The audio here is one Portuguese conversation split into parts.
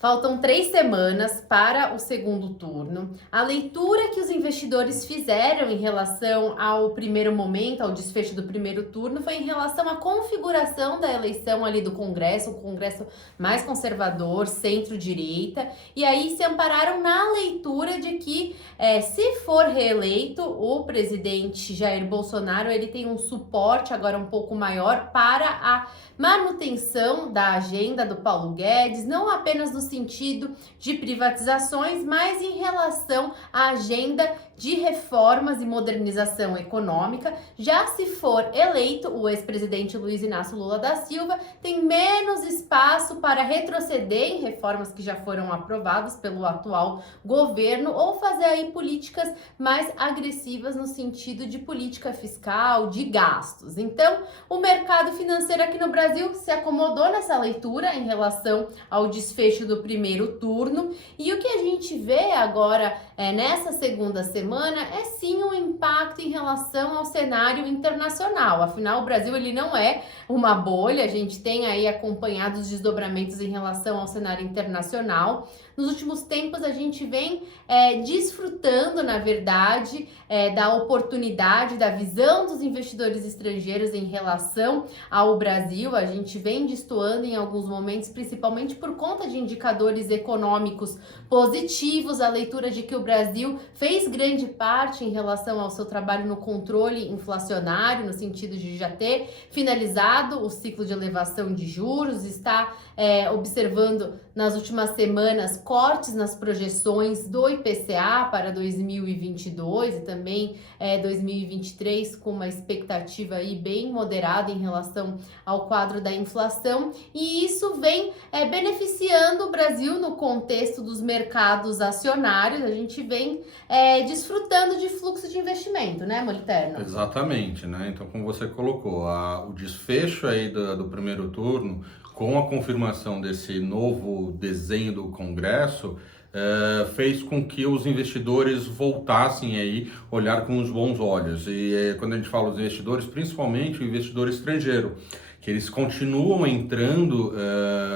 Faltam 3 semanas para o segundo turno. A leitura que os investidores fizeram em relação ao primeiro momento, ao desfecho do primeiro turno, foi em relação à configuração da eleição ali do Congresso, um Congresso mais conservador, centro-direita, e aí se ampararam na leitura de que, se for reeleito, o presidente Jair Bolsonaro, ele tem um suporte agora um pouco maior para a manutenção da agenda do Paulo Guedes, não apenas no sentido de privatizações, mas em relação à agenda de reformas e modernização econômica. Já se for eleito, o ex-presidente Luiz Inácio Lula da Silva tem menos espaço para retroceder em reformas que já foram aprovadas pelo atual governo ou fazer aí políticas mais agressivas no sentido de política fiscal, de gastos. Então, o mercado financeiro aqui no Brasil se acomodou nessa leitura em relação ao desfecho do primeiro turno, e o que a gente vê agora nessa segunda semana é sim um impacto em relação ao cenário internacional. Afinal, o Brasil ele não é uma bolha, a gente tem aí acompanhado os desdobramentos em relação ao cenário internacional. Nos últimos tempos a gente vem desfrutando, na verdade, da oportunidade, da visão dos investidores estrangeiros em relação ao Brasil. A gente vem destoando em alguns momentos, principalmente por conta de indicadores econômicos positivos, a leitura de que o Brasil fez grande parte em relação ao seu trabalho no controle inflacionário, no sentido de já ter finalizado o ciclo de elevação de juros, está observando nas últimas semanas cortes nas projeções do IPCA para 2022 e também 2023, com uma expectativa aí bem moderada em relação ao quadro da inflação, e isso vem beneficiando o Brasil no contexto dos mercados acionários. A gente vem desfrutando de fluxo de investimento, né, Moliterno? Exatamente, né? Então, como você colocou, o desfecho aí do primeiro turno, com a confirmação desse novo desenho do Congresso, fez com que os investidores voltassem aí olhar com os bons olhos. E quando a gente fala dos investidores, principalmente o investidor estrangeiro, que eles continuam entrando,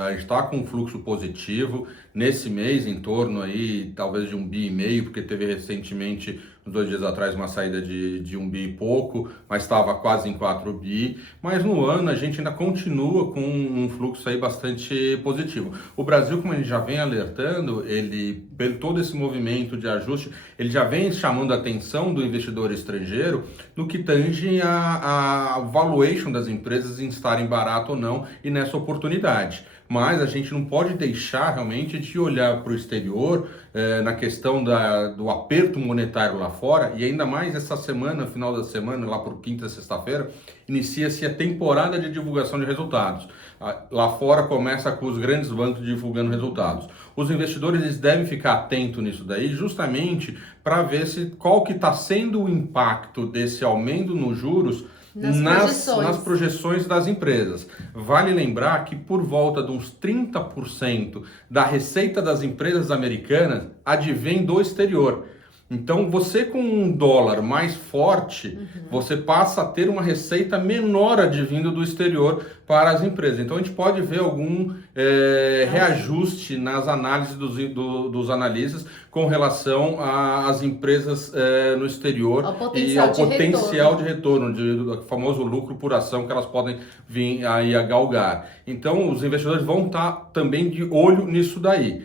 a gente está com um fluxo positivo nesse mês, em torno aí talvez de 1,5 bi, porque teve recentemente, uns 2 dias atrás, uma saída de 1 bi e pouco, mas estava quase em 4 bi, mas no ano a gente ainda continua com um fluxo aí bastante positivo. O Brasil, como a gente já vem alertando, ele, pelo todo esse movimento de ajuste, ele já vem chamando a atenção do investidor estrangeiro no que tange a valuation das empresas em estarem barato ou não e nessa oportunidade. Mas a gente não pode deixar realmente de olhar para o exterior na questão do aperto monetário lá fora, e ainda mais essa semana, final da semana, lá por quinta, sexta-feira, inicia-se a temporada de divulgação de resultados. Lá fora começa com os grandes bancos divulgando resultados. Os investidores eles devem ficar atentos nisso daí, justamente para ver qual que está sendo o impacto desse aumento nos juros nas projeções das empresas. Vale lembrar que por volta de uns 30% da receita das empresas americanas advém do exterior. Então, você com um dólar mais forte, você passa a ter uma receita menor advindo do exterior para as empresas. Então, a gente pode ver algum reajuste nas análises dos analistas com relação às empresas no exterior e ao potencial de retorno, do famoso lucro por ação que elas podem vir aí a galgar. Então, os investidores vão estar também de olho nisso daí,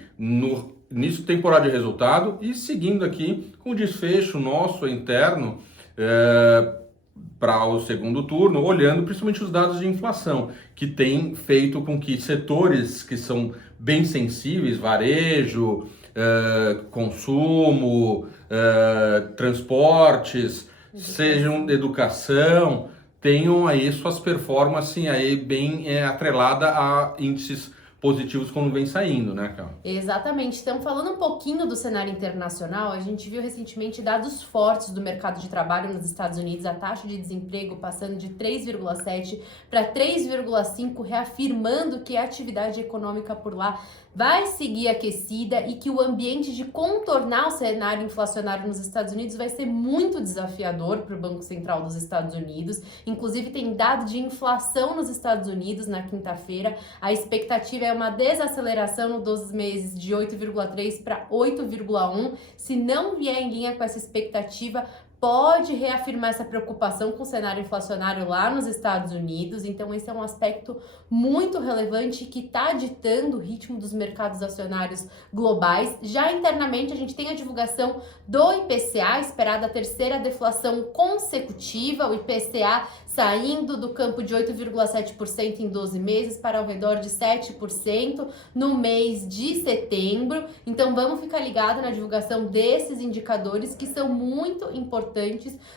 nisso temporada de resultado, e seguindo aqui com o desfecho nosso interno para o segundo turno, olhando principalmente os dados de inflação, que tem feito com que setores que são bem sensíveis, varejo, consumo, transportes, sejam educação, tenham aí suas performances aí bem atrelada a índices positivos quando vem saindo, né, Carla? Exatamente. Então, falando um pouquinho do cenário internacional, a gente viu recentemente dados fortes do mercado de trabalho nos Estados Unidos, a taxa de desemprego passando de 3,7 para 3,5, reafirmando que a atividade econômica por lá vai seguir aquecida e que o ambiente de contornar o cenário inflacionário nos Estados Unidos vai ser muito desafiador para o Banco Central dos Estados Unidos. Inclusive, tem dado de inflação nos Estados Unidos na quinta-feira. A expectativa ver uma desaceleração no 12 meses de 8,3 para 8,1. Se não vier em linha com essa expectativa, pode reafirmar essa preocupação com o cenário inflacionário lá nos Estados Unidos. Então esse é um aspecto muito relevante que está ditando o ritmo dos mercados acionários globais. Já internamente a gente tem a divulgação do IPCA, esperada a terceira deflação consecutiva, o IPCA saindo do campo de 8,7% em 12 meses para ao redor de 7% no mês de setembro. Então vamos ficar ligado na divulgação desses indicadores que são muito importantes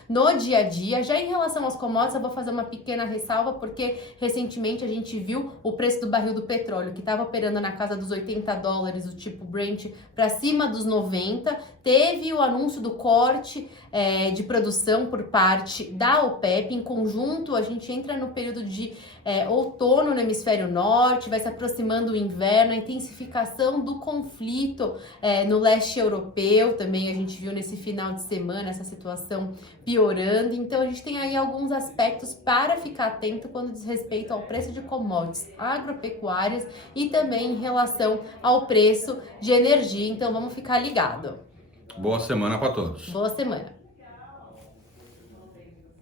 no dia a dia. Já em relação aos commodities, eu vou fazer uma pequena ressalva, porque recentemente a gente viu o preço do barril do petróleo, que estava operando na casa dos $80, o tipo Brent, para cima dos 90. Teve o anúncio do corte de produção por parte da OPEP. Em conjunto, a gente entra no período de outono no hemisfério norte, vai se aproximando o inverno, a intensificação do conflito no leste europeu, também a gente viu nesse final de semana essa situação piorando. Então a gente tem aí alguns aspectos para ficar atento quando diz respeito ao preço de commodities agropecuárias e também em relação ao preço de energia. Então vamos ficar ligado. Boa semana para todos. Boa semana.